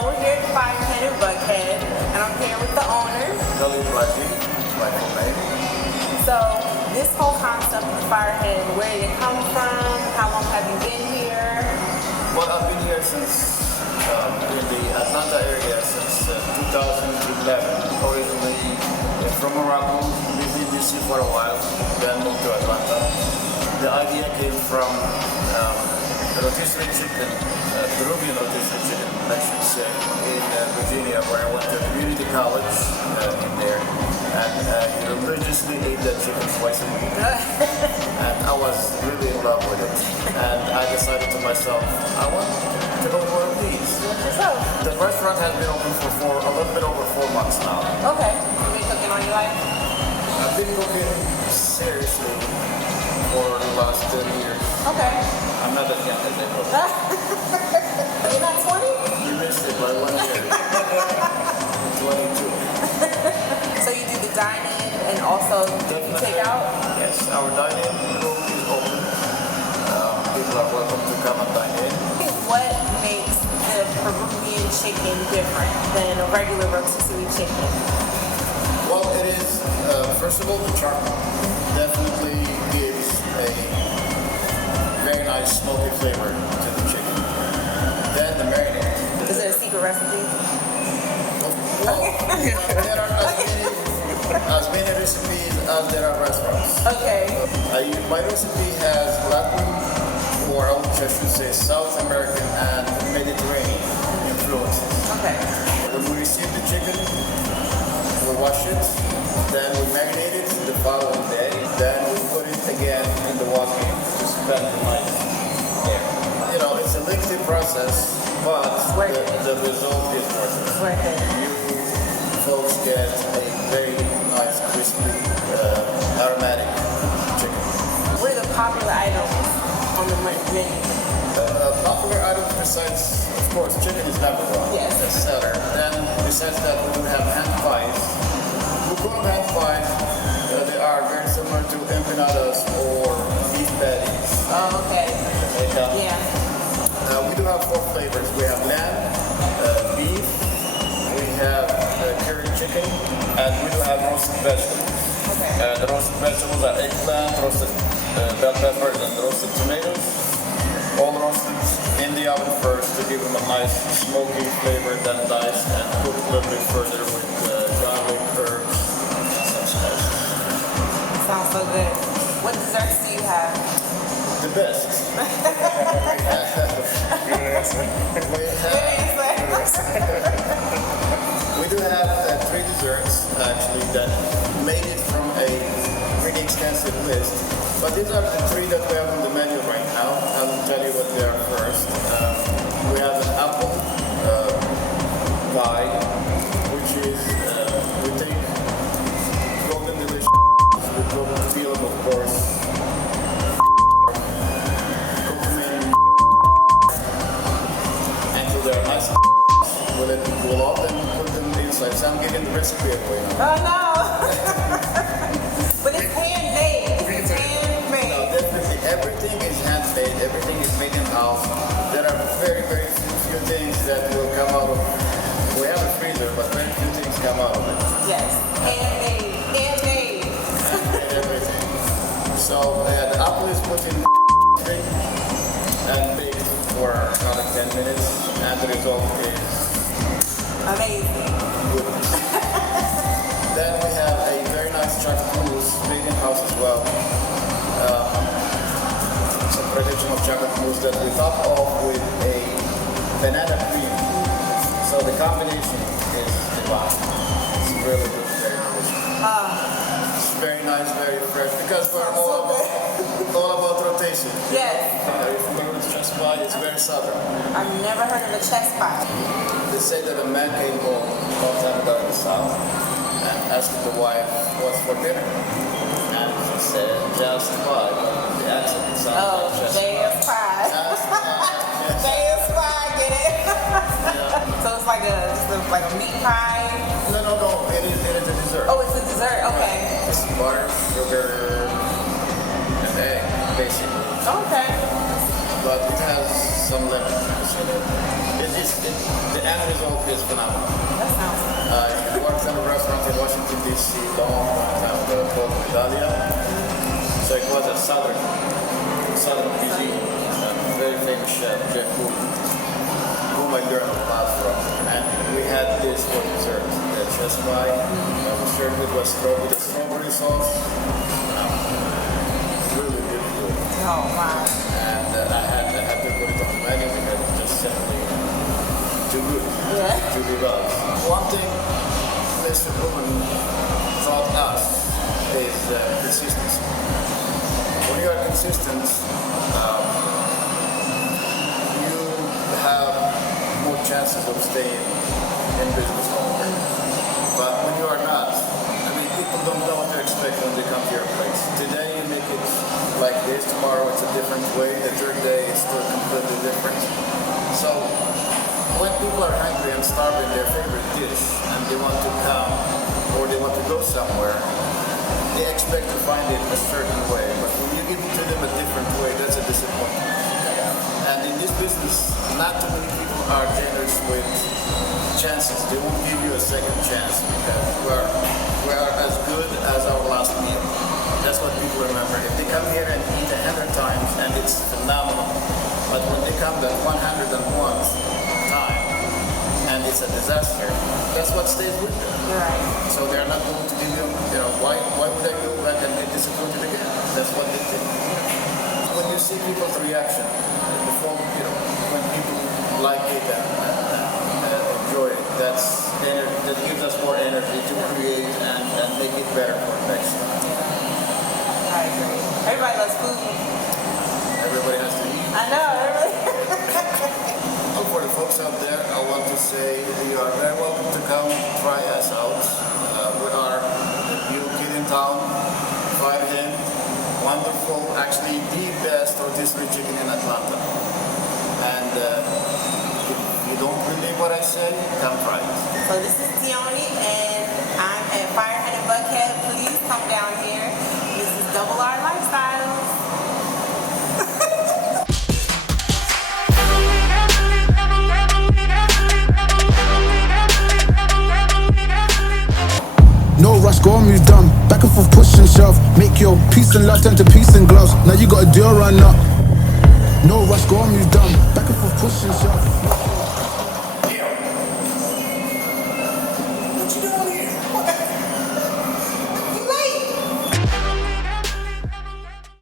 we're here at Firehead in Buckhead, and I'm here with the owner, Khalid Raji, my full name. So this whole concept of Firehead, where did it come from? How long have you been here? Well, I've been here since in the Atlanta area since 2011. Originally from Morocco, lived in DC for a while, then moved to Atlanta. The idea came from rotisserie chicken, Peruvian rotisserie chicken, I should say, in Virginia, where I went to community college in there, and religiously ate that chicken twice a week. And I was really in love with it. And I decided to myself, I want to go to one of these. The restaurant has been open for a little bit over 4 months now. Okay. You've been cooking all your life? I've been cooking seriously for the last 10 years. Okay. I'm not that young as I hope. You're not 20? You missed it by 1 year. 22. So you do the dine-in and also Definitely. take out? Yes, our dine-in room is open. People are welcome to come and dine in. What makes the Peruvian chicken different than a regular rotisserie chicken? Well, it is, first of all, the charcoal definitely gives a very nice smoky flavor to the chicken. Then the marinade. Is it a secret recipe? Well, there are as many recipes as there are restaurants. Okay. My recipe has Latin, or I should say South American and Mediterranean influences. Okay. When we receive the chicken, we wash it, then we marinate it the following day, then we put it again in the water to spend the night there. You know, it's a lengthy process, but the result is worth it. You folks get a very nice, crispy, aromatic chicken. What are the popular items on the menu? Popular items besides, of course, chicken is number one. Yes. The seller. Then besides that, we do have hand pies. We call them hand pies. They are very similar to empanadas or beef patties. Oh, okay. Yeah. We do have 4 flavors. We have lamb, beef, we have curry chicken, and we do have roasted vegetables. Okay. The roasted vegetables are eggplant, roasted bell peppers, and roasted tomatoes. All roasted in the oven first to give them a nice smoky flavor, then diced and cooked a little bit further with garlic, herbs, and some spices. Sounds so good. What desserts do you have? The best. We do have 3 desserts actually that made it from a pretty extensive list. But these are the 3 that we have on the menu right now. I will tell you what they are first. We have an apple pie, which is we take golden delicious with golden field, of course. Cook them in until they're nice. We'll let them cool off and put them inside. So I'm giving the recipe away. Oh no! But it's handmade. It's handmade. No, definitely. Everything is handmade. Everything is made in house. There are very, very few things that will come out of. We have a freezer, but very few things come out of it. Yes. Handmade. Handmade. Handmade everything. So the apple is put in and baked for another 10 minutes, and the result is Amazing. good. Then we have a very nice chocolate mousse made in house as well. Some traditional chocolate mousse that we top off with a banana cream. So the combination is divine. It's really good, very delicious. It's very nice, very fresh, because we're all about rotation. Yes. If you go to chest pie, it's very southern. I've never heard of a chest pie. They say that a man came home a long time ago in the South and asked the wife what's for dinner. And she said, just pie. But the accent sounds like just J.S. pie. Just pie. Yes. J.S. pie, get it? Yeah. So it's like like a meat pie? No. It is a dessert. Oh, it's a dessert. Okay. It's butter, sugar, and egg, basically. Okay. But it has some lemon juice in it. The end result result is phenomenal. That sounds good. I worked in a restaurant in Washington, D.C. long time ago called Medallia. So it was a southern cuisine. A very famous chef, Jeff whom I learned a lot from. And we had this for dessert, the chess pie. That was served with a strawberry sauce. Really good. Oh, wow. And I had to put it on the menu because it's just simply too good to give up. One thing Mr. Woman taught us is consistency. When you are consistent, you have more chances of staying in business longer. But when you are not, people don't know what to expect when they come to your place. Today you make it like this, tomorrow it's a different way, the third day it's still completely different. So when people are hungry and starving their favorite dish and they want to come or they want to go somewhere, they expect to find it a certain way. But when you give it to them a different way, that's a disappointment. And in this business, not too many people are generous with chances. They won't give you a second chance because we are as good as our last meal. That's what people remember. If they come here and eat 100 times and it's phenomenal, but when they come that 101th time and it's a disaster, that's what stays with them. Right. So they're not going to give you, why would I go back and get disappointed again? That's what they think. When you see people's reaction, before, when people like it and enjoy it, that gives us more energy to create and make it better for next time. I agree. Everybody loves food. Everybody has to eat. I know, everybody. So for the folks out there, I want to say you are very welcome to come try us out. We are the new kid in town, fried hen, wonderful, actually the best rotisserie chicken in Atlanta. And if you don't believe what I say, come try it. So this is Tioni, and I'm at Firehead and Buckhead. Please come down here. This is DoubleRLifestyles. No rush, go on, move dumb. Back and forth, push and shove. Make your peace and love turn to peace and gloves. Now you got a deal run up. No rush, go on, move dumb. Back and forth, push and shove.